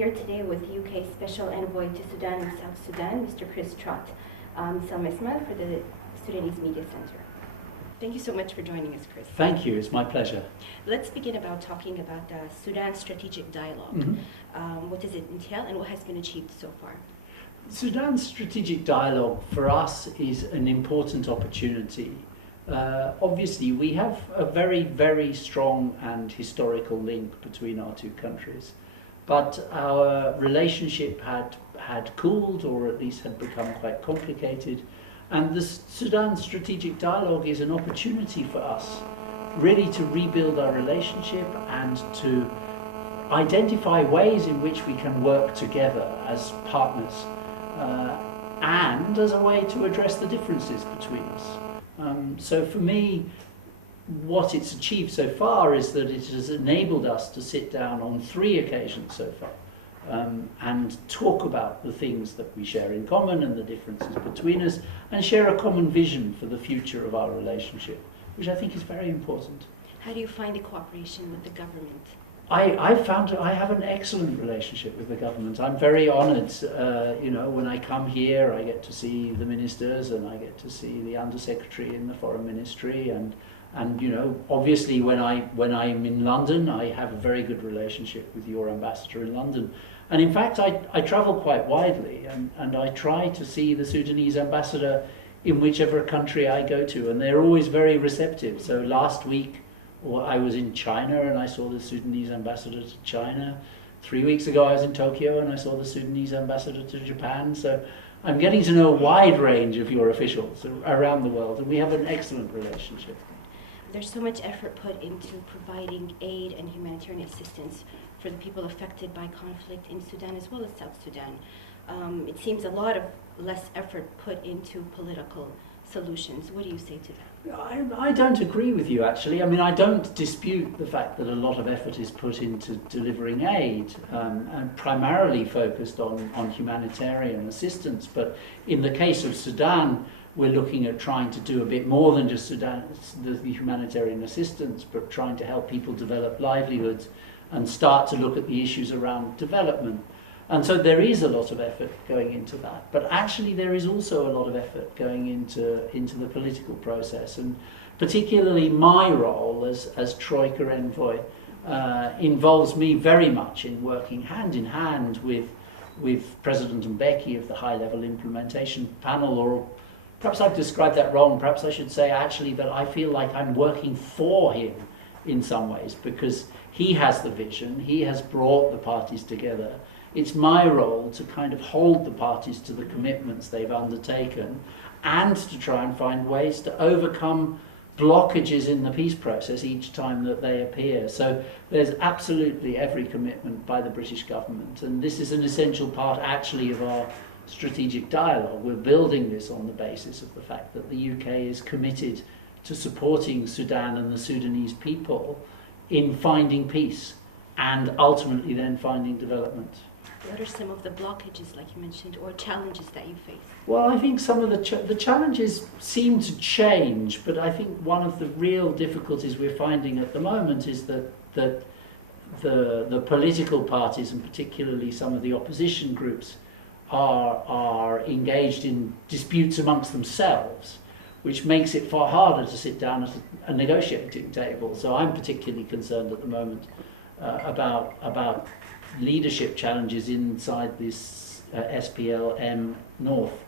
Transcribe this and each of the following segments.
here today with UK Special Envoy to Sudan and South Sudan, Mr. Chris Trott, Salmesma for the Sudanese Media Center. Thank you so much for joining us, Chris. Thank you, it's my pleasure. Let's begin about talking about the Sudan Strategic Dialogue. What does it entail and what has been achieved so far? Sudan's strategic dialogue for us is an important opportunity. Obviously, we have a very, very strong and historical link between our two countries, but our relationship had cooled, or at least had become quite complicated, and the Sudan Strategic Dialogue is an opportunity for us really to rebuild our relationship and to identify ways in which we can work together as partners and as a way to address the differences between us. So for me, what it's achieved so far is that it has enabled us to sit down on 3 occasions so far and talk about the things that we share in common and the differences between us, and share a common vision for the future of our relationship, which I think is very important. How do you find the cooperation with the government? I found I have an excellent relationship with the government. I'm very honoured. When I come here, I get to see the ministers and I get to see the Undersecretary in the Foreign Ministry, and obviously when I'm in London, I have a very good relationship with your ambassador in London. And in fact, I travel quite widely, and I try to see the Sudanese ambassador in whichever country I go to, and they're always very receptive. So last week, I was in China and I saw the Sudanese ambassador to China. 3 weeks ago I was in Tokyo and I saw the Sudanese ambassador to Japan. So I'm getting to know a wide range of your officials around the world, and we have an excellent relationship. There's so much effort put into providing aid and humanitarian assistance for the people affected by conflict in Sudan as well as South Sudan. It seems a lot of less effort put into political solutions. What do you say to that? I don't agree with you, actually. I mean, I don't dispute the fact that a lot of effort is put into delivering aid, and primarily focused on humanitarian assistance. But in the case of Sudan, we're looking at trying to do a bit more than just the humanitarian assistance, but trying to help people develop livelihoods and start to look at the issues around development. And so there is a lot of effort going into that, but actually there is also a lot of effort going into the political process, and particularly my role as Troika envoy involves me very much in working hand in hand with President Mbeki of the High Level Implementation Panel, or perhaps I've described that wrong. Perhaps I should say actually that I feel like I'm working for him in some ways, because he has the vision, he has brought the parties together. It's my role to kind of hold the parties to the commitments they've undertaken, and to try and find ways to overcome blockages in the peace process each time that they appear. So there's absolutely every commitment by the British government, and this is an essential part actually of our strategic dialogue. We're building this on the basis of the fact that the UK is committed to supporting Sudan and the Sudanese people in finding peace and ultimately then finding development. What are some of the blockages, like you mentioned, or challenges that you face? Well, I think some of the challenges seem to change, but I think one of the real difficulties we're finding at the moment is that the political parties, and particularly some of the opposition groups, are engaged in disputes amongst themselves, which makes it far harder to sit down at a negotiating table. So I'm particularly concerned at the moment about leadership challenges inside this SPLM North,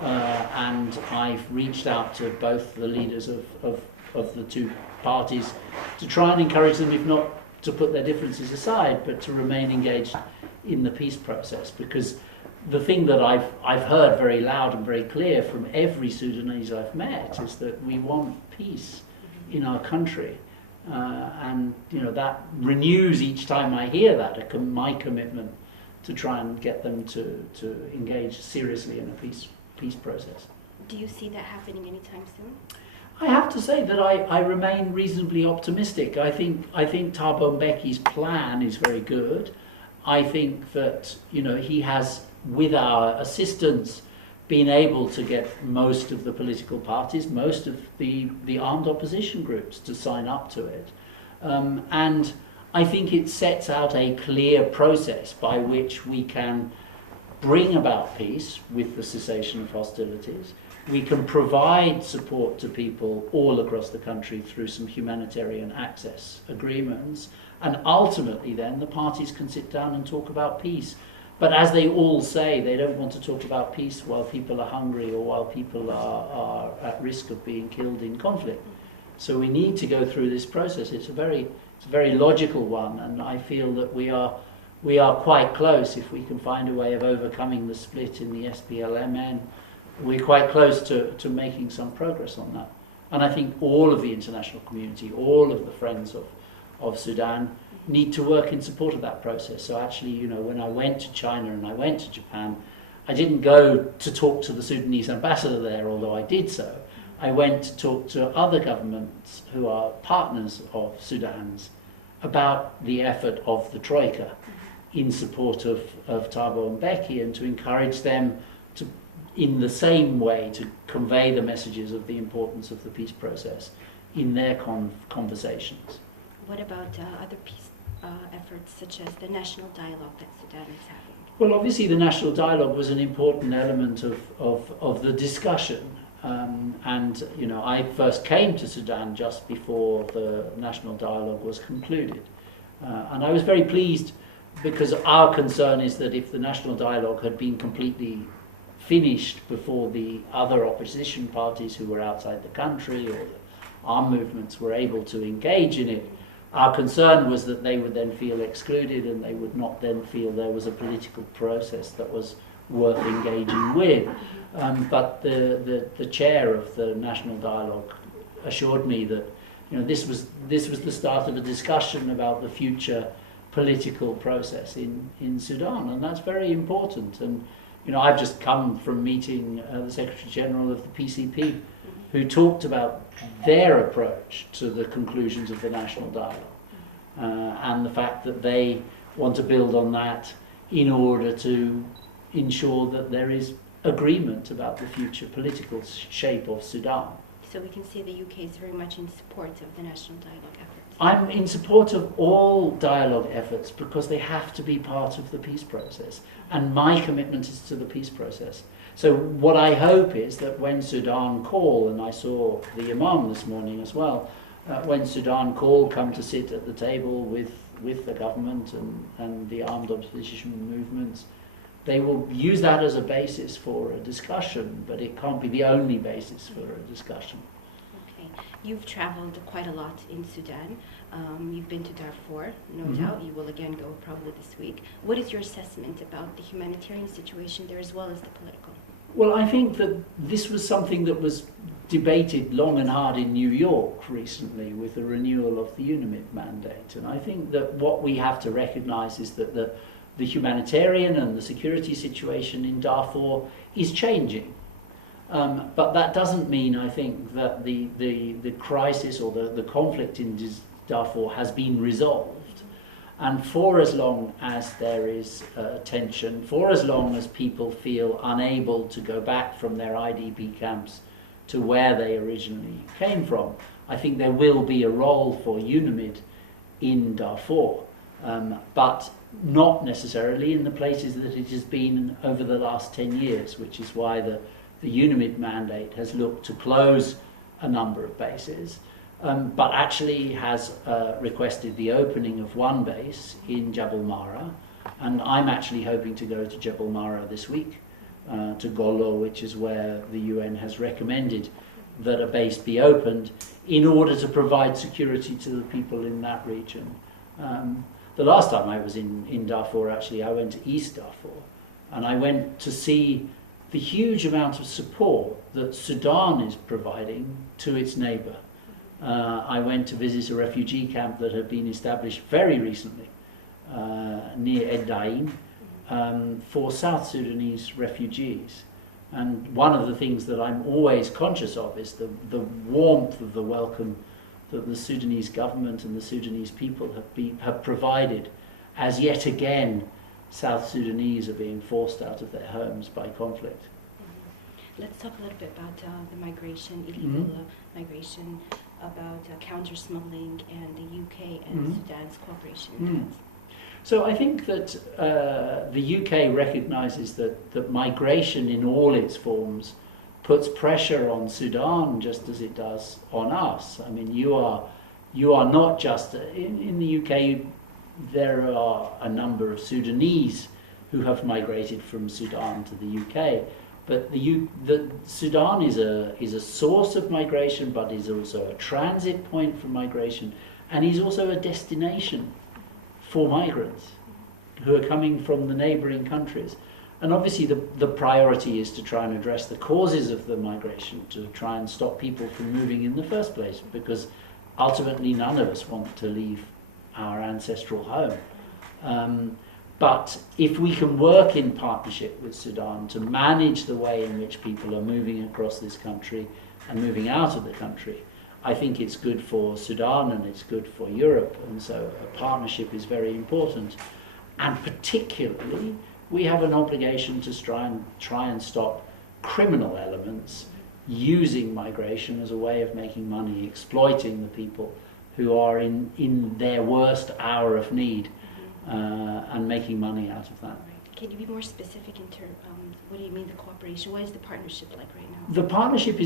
and I've reached out to both the leaders of the two parties to try and encourage them, if not to put their differences aside, but to remain engaged in the peace process. Because the thing that I've heard very loud and very clear from every Sudanese I've met is that we want peace in our country. And that renews each time I hear that my commitment to try and get them to engage seriously in a peace process. Do you see that happening anytime soon? I have to say that I remain reasonably optimistic. I think Thabo Mbeki's plan is very good. I think that he has, with our assistance, been able to get most of the political parties, most of the armed opposition groups to sign up to it. And I think it sets out a clear process by which we can bring about peace with the cessation of hostilities. We can provide support to people all across the country through some humanitarian access agreements, and ultimately then the parties can sit down and talk about peace. But as they all say, they don't want to talk about peace while people are hungry or while people are at risk of being killed in conflict. So we need to go through this process. It's a very logical one, and I feel that we are quite close. If we can find a way of overcoming the split in the SPLMN, we're quite close to making some progress on that. And I think all of the international community, all of the friends of Sudan need to work in support of that process. So actually, you know, when I went to China and I went to Japan, I didn't go to talk to the Sudanese ambassador there, although I did so. I went to talk to other governments who are partners of Sudan's about the effort of the Troika in support of Thabo Mbeki, and to encourage them to, in the same way, to convey the messages of the importance of the peace process in their conversations. What about other peace efforts, such as the national dialogue that Sudan is having? Well, obviously the national dialogue was an important element of the discussion. And, you know, I first came to Sudan just before the national dialogue was concluded. And I was very pleased, because our concern is that if the national dialogue had been completely finished before the other opposition parties who were outside the country or the armed movements were able to engage in it, our concern was that they would then feel excluded and they would not then feel there was a political process that was worth engaging with. But the chair of the national dialogue assured me that, you know, this was the start of a discussion about the future political process in Sudan, and that's very important. And, you know, I've just come from meeting the Secretary General of the PCP, who talked about their approach to the conclusions of the national dialogue, and the fact that they want to build on that in order to ensure that there is agreement about the future political shape of Sudan. So we can say the UK is very much in support of the national dialogue efforts. I'm in support of all dialogue efforts because they have to be part of the peace process, and my commitment is to the peace process. So what I hope is that when Sudan call, and I saw the Imam this morning as well, when Sudan call come to sit at the table with the government and the armed opposition movements, they will use that as a basis for a discussion, but it can't be the only basis for a discussion. Okay. You've traveled quite a lot in Sudan. You've been to Darfur, no doubt. You will again go probably this week. What is your assessment about the humanitarian situation there as well as the political? Well, I think that this was something that was debated long and hard in New York recently with the renewal of the UNAMID mandate. And I think that what we have to recognise is that the humanitarian and the security situation in Darfur is changing. But that doesn't mean, I think, that the crisis or the conflict in Darfur has been resolved. And for as long as there is tension, for as long as people feel unable to go back from their IDP camps to where they originally came from, I think there will be a role for UNAMID in Darfur, but not necessarily in the places that it has been over the last 10 years, which is why the UNAMID mandate has looked to close a number of bases. But actually has requested the opening of one base in Jabal Mara, and I'm actually hoping to go to Jabal Mara this week, to Golo, which is where the UN has recommended that a base be opened in order to provide security to the people in that region. The last time I was in Darfur, actually, I went to East Darfur, and I went to see the huge amount of support that Sudan is providing to its neighbour. I went to visit a refugee camp that had been established very recently near Ed Dain for South Sudanese refugees. And one of the things that I'm always conscious of is the warmth of the welcome that the Sudanese government and the Sudanese people have provided, as yet again South Sudanese are being forced out of their homes by conflict. Let's talk a little bit about the migration, illegal migration. about counter-smuggling and the UK and Sudan's cooperation in that. So I think that the UK recognises that migration in all its forms puts pressure on Sudan just as it does on us. I mean, you are not just in the UK. There are a number of Sudanese who have migrated from Sudan to the UK, but the Sudan is a source of migration, but is also a transit point for migration, and is also a destination for migrants who are coming from the neighbouring countries. And obviously the priority is to try and address the causes of the migration, to try and stop people from moving in the first place, because ultimately none of us want to leave our ancestral home. But if we can work in partnership with Sudan to manage the way in which people are moving across this country and moving out of the country, I think it's good for Sudan and it's good for Europe, and so a partnership is very important. And particularly, we have an obligation to try and stop criminal elements using migration as a way of making money, exploiting the people who are in their worst hour of need, and making money out of that. Can you be more specific in terms? What do you mean the cooperation? What is the partnership like right now? The partnership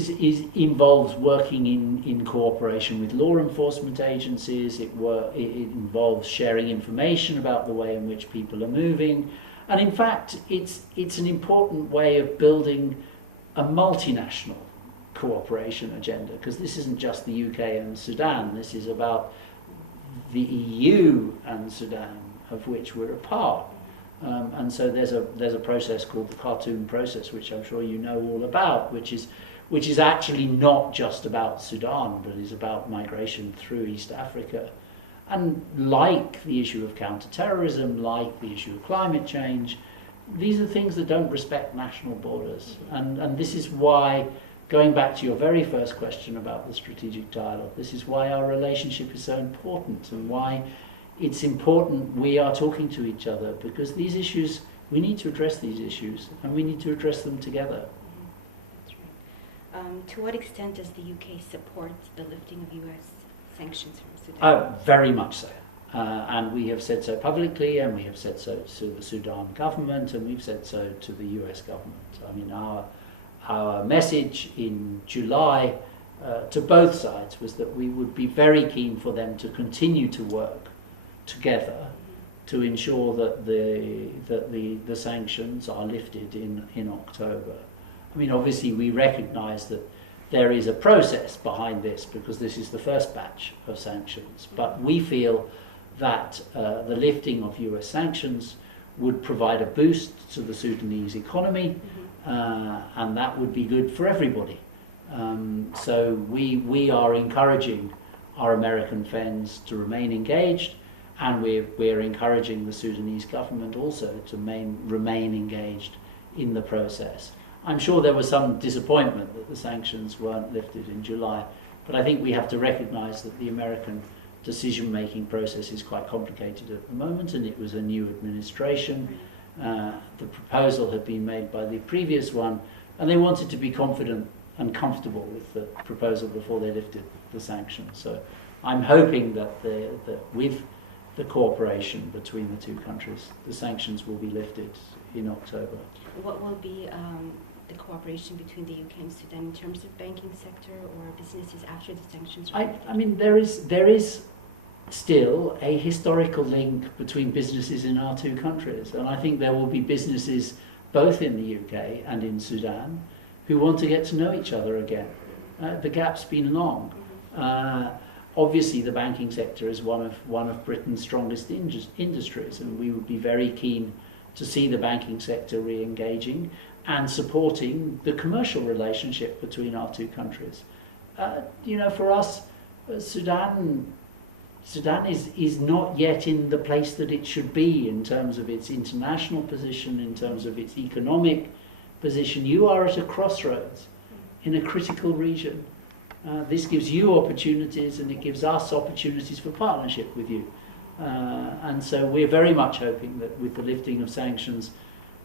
involves working in cooperation with law enforcement agencies. It involves sharing information about the way in which people are moving, and in fact, it's an important way of building a multinational cooperation agenda, because this isn't just the UK and Sudan. This is about the EU and Sudan, of which we're a part. And so there's a process called the Khartoum process, which I'm sure you know all about, which is actually not just about Sudan, but is about migration through East Africa. And like the issue of counter-terrorism, like the issue of climate change, these are things that don't respect national borders. And this is why, going back to your very first question about the strategic dialogue, this is why our relationship is so important, and why it's important we are talking to each other, because these issues, we need to address these issues, and we need to address them together. That's right. To what extent does the UK support the lifting of US sanctions from Sudan? Very much so. And we have said so publicly, and we have said so to the Sudan government, and we've said so to the US government. I mean, our message in July to both sides was that we would be very keen for them to continue to work together to ensure that the sanctions are lifted in October. I mean, obviously we recognise that there is a process behind this, because this is the first batch of sanctions, but we feel that the lifting of US sanctions would provide a boost to the Sudanese economy, and that would be good for everybody. So we are encouraging our American friends to remain engaged, and we're encouraging the Sudanese government also to remain engaged in the process. I'm sure there was some disappointment that the sanctions weren't lifted in July, but I think we have to recognise that the American decision-making process is quite complicated at the moment, and it was a new administration. The proposal had been made by the previous one, and they wanted to be confident and comfortable with the proposal before they lifted the sanctions. So I'm hoping that with the cooperation between the two countries, the sanctions will be lifted in October. What will be the cooperation between the UK and Sudan in terms of banking sector or businesses after the sanctions are lifted? I mean, there is still a historical link between businesses in our two countries, and I think there will be businesses both in the UK and in Sudan who want to get to know each other again. The gap's been long. Obviously, the banking sector is one of Britain's strongest industries, and we would be very keen to see the banking sector re-engaging and supporting the commercial relationship between our two countries. For us, Sudan is not yet in the place that it should be in terms of its international position, in terms of its economic position. You are at a crossroads in a critical region. This gives you opportunities, and it gives us opportunities for partnership with you. And so we're very much hoping that with the lifting of sanctions,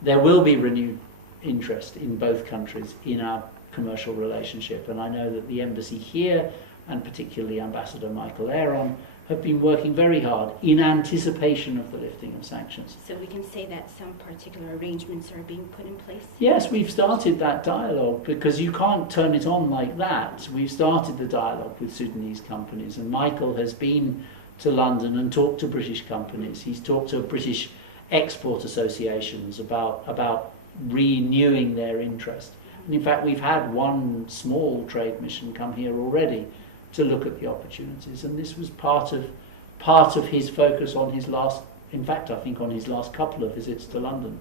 there will be renewed interest in both countries in our commercial relationship. And I know that the embassy here and particularly Ambassador Michael Aaron, have been working very hard in anticipation of the lifting of sanctions. So we can say that some particular arrangements are being put in place? Yes, we've started that dialogue because you can't turn it on like that. We've started the dialogue with Sudanese companies, and Michael has been to London and talked to British companies. He's talked to British export associations about renewing their interest. And in fact, we've had one small trade mission come here already to look at the opportunities, and this was part of his focus on his last, in fact I think on his last couple of visits to London.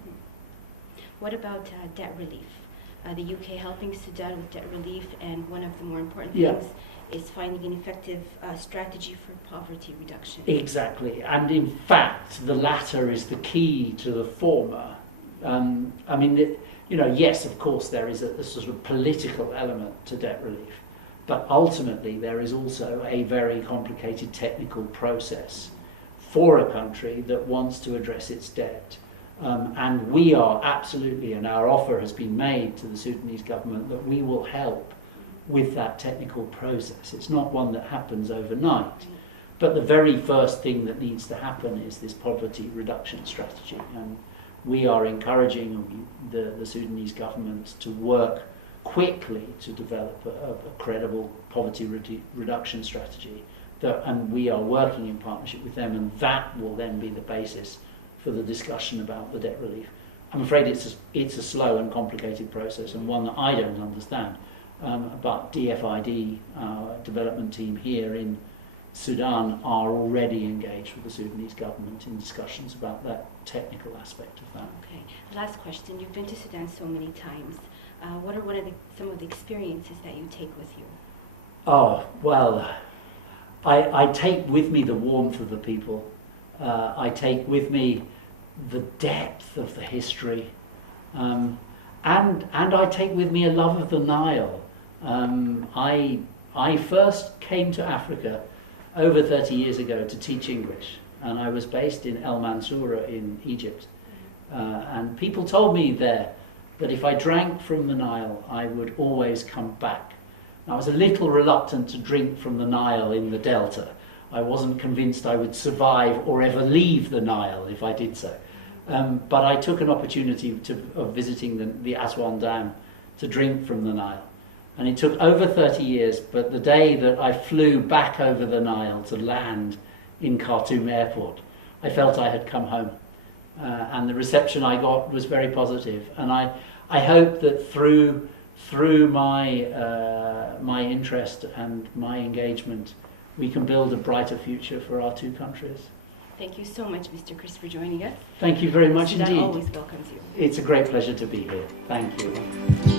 What about debt relief? The UK helping Sudan with debt relief, and one of the more important things is finding an effective strategy for poverty reduction. Exactly, and in fact the latter is the key to the former. I mean, yes, of course there is a sort of political element to debt relief, but ultimately there is also a very complicated technical process for a country that wants to address its debt. And we are absolutely, and our offer has been made to the Sudanese government, that we will help with that technical process. It's not one that happens overnight, but the very first thing that needs to happen is this poverty reduction strategy. And we are encouraging the Sudanese government to work quickly to develop a credible poverty reduction strategy, and we are working in partnership with them, and that will then be the basis for the discussion about the debt relief. I'm afraid it's a slow and complicated process, and one that I don't understand, but DFID, our development team here in Sudan, are already engaged with the Sudanese government in discussions about that technical aspect of that. Okay, last question. You've been to Sudan so many times. What are some of the experiences that you take with you? Oh, well, I take with me the warmth of the people. I take with me the depth of the history. And I take with me a love of the Nile. I first came to Africa over 30 years ago to teach English, and I was based in El Mansoura in Egypt. And people told me there that if I drank from the Nile, I would always come back. I was a little reluctant to drink from the Nile in the Delta. I wasn't convinced I would survive or ever leave the Nile if I did so. But I took an opportunity of visiting the Aswan Dam to drink from the Nile. And it took over 30 years, but the day that I flew back over the Nile to land in Khartoum airport, I felt I had come home. And the reception I got was very positive. And I hope that through my interest and my engagement, we can build a brighter future for our two countries. Thank you so much, Mr. Chris, for joining us. Thank you very much Sudan indeed. always welcomes you. It's a great pleasure to be here. Thank you.